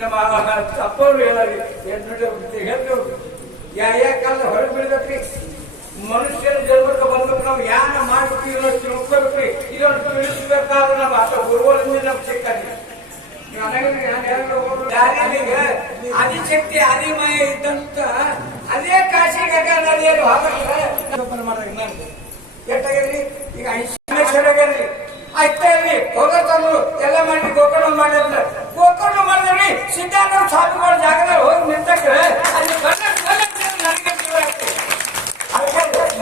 ನಮ್ಮ ಅಪ್ಪವ್ರು ಹೇಳಿ ಹೇಳ್ತು ಯಾ ಕಾಲ ಹೊರಗೆ ಬೀಳ್ಬೇಕ್ರಿ. ಮನುಷ್ಯನ ಜನ್ಮಕ್ಕೆ ಬಂದ್ಬಿಟ್ಟು ನಾವು ಯಾನ ಮಾಡ್ಬಿಟ್ಟು ಇನ್ನೊಂದು ತಿಳ್ಕೊಬೇಕ್ರಿ. ಇದೊಂದು ತಿಳಿಸ್ಬೇಕಾದ್ರೆ ನಮ್ಮ ಆತ ಗುರುಗಳಿಂದ ನಮ್ಗೆ ಸಿಕ್ಕಾಗಿ ಆದಿಶಕ್ತಿ ಆದಿಮಯ ಇದ್ದಂತ ಅದೇ ಕಾಶಿಗೆ ಎಷ್ಟಾಗ್ರಿ ಈಗ ಐಶ್ವರ್ಯಾಗ್ರಿ ಅಷ್ಟೇ ಹೋಗತ್ತಂದ್ರು ಎಲ್ಲ ಮಾಡಿ ಗೋಕರ್ಣ ಮಾಡಿದ್ರ ಗೋಕರ್ಣ ಮಾಡಿದ್ರಿ ಸಿದ್ಧಾರ್ಥ ಸ್ವಾಮಿಗಳ ಜಾಗದಲ್ಲಿ ಹೋಗಿ ನಿಂತಕ್ರೆ ಅಲ್ಲಿ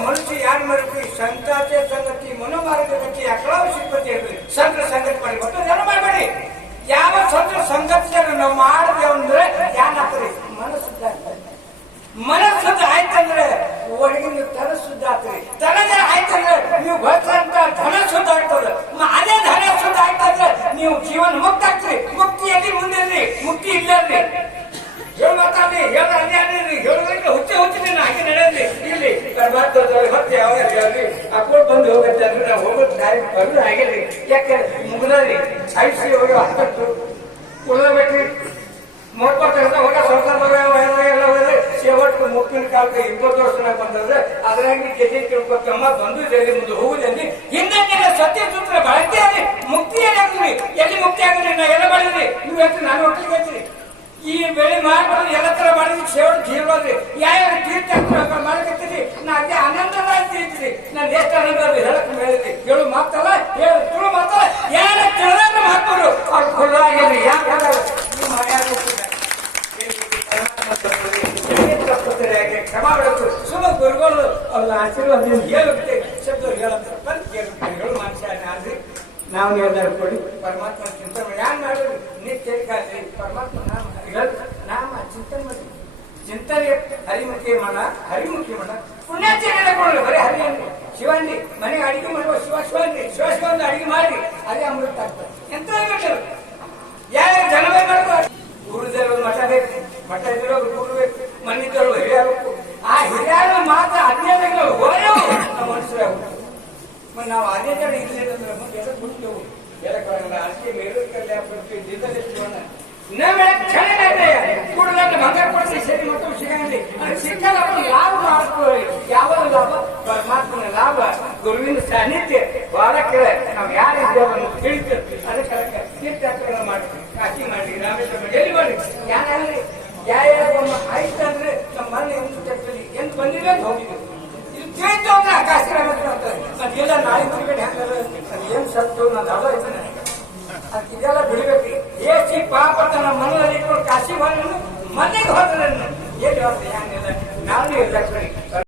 ಮನುಷ್ಯ ಯಾರು ಮಾಡ್ರಿ ಸಂತಾಚೆ ಸಂಗತಿ ಮನೋಮಾರ್ಗಕ್ಕೆ ಅಕಳಾವ ಸಿದ್ಧತೆ ಹೇಳ್ರಿ ಸಂಘ ಸಂಗತಿ ಮಾಡಿ ಮತ್ತು ಜನ ಮಾಡಬೇಡಿ. ಯಾವ ಸಂಘ ಸಂಗತಿಯನ್ನು ನಾವು ಮಾಡಿದೆವು ಅಂದ್ರೆ ಏನಾಗ್ತದೆ ಮನಸ್ಸುದ್ದ ಆಗ್ತದೆ. ಮನಸ್ಸುದ್ದ ಆಯ್ತಂದ್ರೆ ಒಳಗಿನ ತನ ಶುದ್ಧ ಆಗ್ತದೆ. ತನದ ಆಯ್ತಂದ್ರೆ ನೀವು ಬರ್ತಂತ ಧನ ಶುದ್ಧ ಆಗ್ತದೆ. ಅದೇ ಧನ ಶುದ್ಧ ಆಯ್ತಂದ್ರೆ ನೀವು ಜೀವನ ಮುಕ್ತ ಆಗ್ತದೆ. ಮುಕ್ತಿಯಲ್ಲಿ ಮುಂದೆ ಮುಕ್ತಿ ಇಲ್ಲರಿ ಹೇಳ್ರಿ ಹೇಳ ಅನ್ಯಾದ್ರಿ ಹೇಳೋದ್ರಿಂದ ಹುಚ್ಚಿ ಹಾಕಿ ನಡೆಯಲಿ ಇಲ್ಲಿ ಮತ್ತೆ ಯಾವಾಗ ಹೇಳ್ರಿ ಅಪ್ಪ ಬಂದು ಹೋಗುತ್ತೆ ಅಂದ್ರೆ ನಾವು ಹೋಗೋದು ದಾರಿ ಬಂದು ಆಗಿರ್ರಿ. ಯಾಕೆ ಮುಗಿದ್ರಿ ಐಸಿ ಹೋಗಿ ಹತ್ತತ್ತು ಉಳಿದ್ಬೇಕ್ರಿ ನೋಡ್ಕೊತ ಹೋಗ ಸಂಸಾರ ಎಲ್ಲ ಹೋದ್ರೆ ಸೇವಟ್ಟು ಮುಪ್ಪಿನ ಕಾಲಕ್ಕೆ 20 ವರ್ಷನಾಗ ಬಂದ್ರೆ ಅದ್ರಾಗಿ ಗೆದ್ದೆ ತಿಳ್ಕೊತಮ್ಮ ಬಂದು ಜಲ್ಲಿ ಮುಂದೆ ಹೋಗುದಲ್ಲಿ ಹಿಂದೆ ಸತ್ಯ ಸೂತ್ರ ಬಳಕೆ ಅಲ್ಲಿ ಮುಕ್ತಿಯಲ್ಲಿ ಆಗ್ತೀವಿ. ಎಲ್ಲಿ ಮುಕ್ತಿ ಆಗಿದ್ರಿ ನಾ ಎಲ್ಲ ಮಾಡಿದ್ರಿ ನೀವು ಹೇಳ್ತೀರಿ ನಾನು ಒಟ್ಟಿಗೆ ಹೇಳ್ತೀರಿ. ಈ ಬೆಳೆ ಮಾಡ್ಬೋದು ಎಲ್ಲ ತರ ಮಾಡಿದ್ರಿ ಸೇವಟ್ಟು ಜೀವದ್ರಿ ಯಾವ ತೀರ್ಥ ಮಾಡಕತ್ತೀರಿ. ನಾ ಅದೇ ಆನಂದವಾಗಿ ತೀರ್ತೀರಿ. ನಾನು ಎಷ್ಟು ಆನಂದ ಹೇಳಕ್ ಹೇಳಿದ್ರಿ ಹೇಳು ಮಾತಲ್ಲ ಹೇಳು ತುಳು ಮಾತಲ್ಲ ಯಾರ ತಿಳಿದ ಮಾತವರು ಅವ್ರು ಕೊಡಲಾಗಿದ್ರಿ ಯಾಕೆ ಕ್ಷಮ ಮಾಡಬೇಕು. ಸುಮ್ಮ ಗುರುಗಳು ಅವ್ರ ಆಶೀರ್ವಾದ ಹೇಳುತ್ತೆ ಶಬ್ದ ಹೇಳಂತ ಹೇಳು ಮನುಷ್ಯ ಆದ್ರಿ ನಾವು ಎಲ್ಲರೂ ಕೊಡಿ ಪರಮಾತ್ಮ ಚಿಂತನೆ ಯಾರು ಮಾಡಿದ್ರು ನಿತ್ಯ ಪರಮಾತ್ಮ ನಾಮ ಚಿಂತನೆ ಮಾಡಿ ಚಿಂತನೆ ಹರಿಮುಖಿ ಮಾಡ ಪುಣ್ಯಾಚರಣೆ ಕೊಡಲಿ ಬರೀ ಹರಿ ಶಿವಂಡಿ ಮನೆಗೆ ಅಡಿಗೆ ಮಾಡುವ ಶಿವಶಿವಂದು ಅಡಿಗೆ ಮಾಡಿ ಅದೇ ಅಮೃತ ಆಗ್ತದೆ. ಎಂತ ಯಾವ ಜನವೇ ಮಾಡುವ ಗುರುದೇವ ಮಠ ಬೇಕು. ಮಠ ಇದ್ರೂ ಗುರು ಬೇಕು. ಮಣ್ಣಿದ್ದವರು ಹಿರಿಯಬೇಕು. ಆ ಹಿರಿಯರ ಮಾತ್ರ 15 ಹೋಯವು ನಮ್ಮ ಮನುಷ್ಯರಾಗ ನಾವು ಅದೇ ಜನ ಇರ್ಲಿಲ್ಲ ಮುಂದೆ ಎಲ್ಲ ಕೊಡ್ತೇವೆ ಎಲ್ಲ ಅಷ್ಟೇ ಮೇಲೂರಿನಲ್ಲಿ ಕೂಡ ಬಂಗಾರ ಕೊಡ್ತೀವಿ ಸರಿ ಮತ್ತು ಸಿಗಂಗಿಲ್ಲ ಸಿಕ್ಕಲ್ಲ ಲಾಭ ಮಾಡ್ಕೊಳ್ಳಿ. ಯಾವ ಲಾಭ ಪರಮಾತ್ಮನ ಲಾಭ ಗುರುವಿನ ಸಾನ್ನಿಧ್ಯ ಬಹಳ ಕೆಳ ನಾವು ಯಾರಿದ್ದೇವನ್ನು ತಿಳಿತೀವಿ. ಅದಕ್ಕೆ ತೀರ್ಥಯಾತ್ರೆ ಮಾಡ್ತೀವಿ. ಕಾಶಿ ಮಾಡಿ ರಾಮೇಶ್ವರ ಎಲ್ಲಿ ಮಾಡಿ ಯಾರಲ್ರಿ ಯಾವ ಆಯ್ತು ಅಂದ್ರೆ ನಮ್ಮ ಮನೆ ಎಂತ ಬಂದಿದೆ ಅಂತ ಹೋಗಿದ್ದೀವಿ. ತಿಳಿತು ಅಂದ್ರೆ ಕಾಶಿ ರಾಮೇಶ್ವರ ಅದೆಲ್ಲ ನಾಳೆ ತಿರುಗಡೆ ಅದು ಏನ್ ಸತ್ತು ನಾನು ಅಲ್ಲ ಇದ್ದೇನೆ ಅದಕ್ಕೆಲ್ಲ ಬಿಡಬೇಕು. ಏಸಿ ಪಾಪ ನಮ್ಮ ಮನೆಯಲ್ಲಿ ಇಟ್ಕೊಂಡು ಕಾಶಿ ಹೋದ್ರೆ ಮನೆಗೆ ಹೋದ್ರೆ ಎಲ್ಲಿ ಹೋಗ್ತದೆ ಹ್ಯಾಂಗೆಲ್ಲ ನಾನು ಇಲ್ಲ